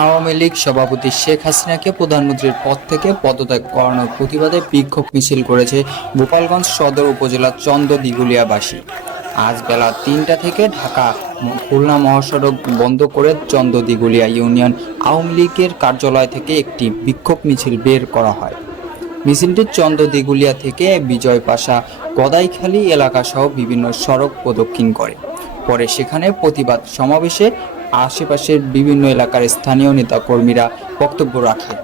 আওয়ামী লীগ সভাপতি শেখ হাসিনাকে প্রধানমন্ত্রীর পদ থেকে পদত্যাগ করানোর প্রতিবাদে বিক্ষোভ মিছিল করেছে গোপালগঞ্জ সদর উপজেলার চন্দ্রদিঘুলিয়াবাসী। আজ বেলা ৩টা থেকে ঢাকা খুলনা মহাসড়ক বন্ধ করে চন্দ্রদিঘুলিয়া ইউনিয়ন আওয়ামী লীগের কার্যালয় থেকে একটি বিক্ষোভ মিছিল বের করা হয়। মিছিলটি চন্দ্রদিঘুলিয়া থেকে বিজয় পাশা গদাইখালী এলাকাসহ বিভিন্ন সড়ক প্রদক্ষিণ করে। পরে সেখানে প্রতিবাদ সমাবেশে আশেপাশের বিভিন্ন এলাকার স্থানীয় নেতাকর্মীরা বক্তব্য রাখে।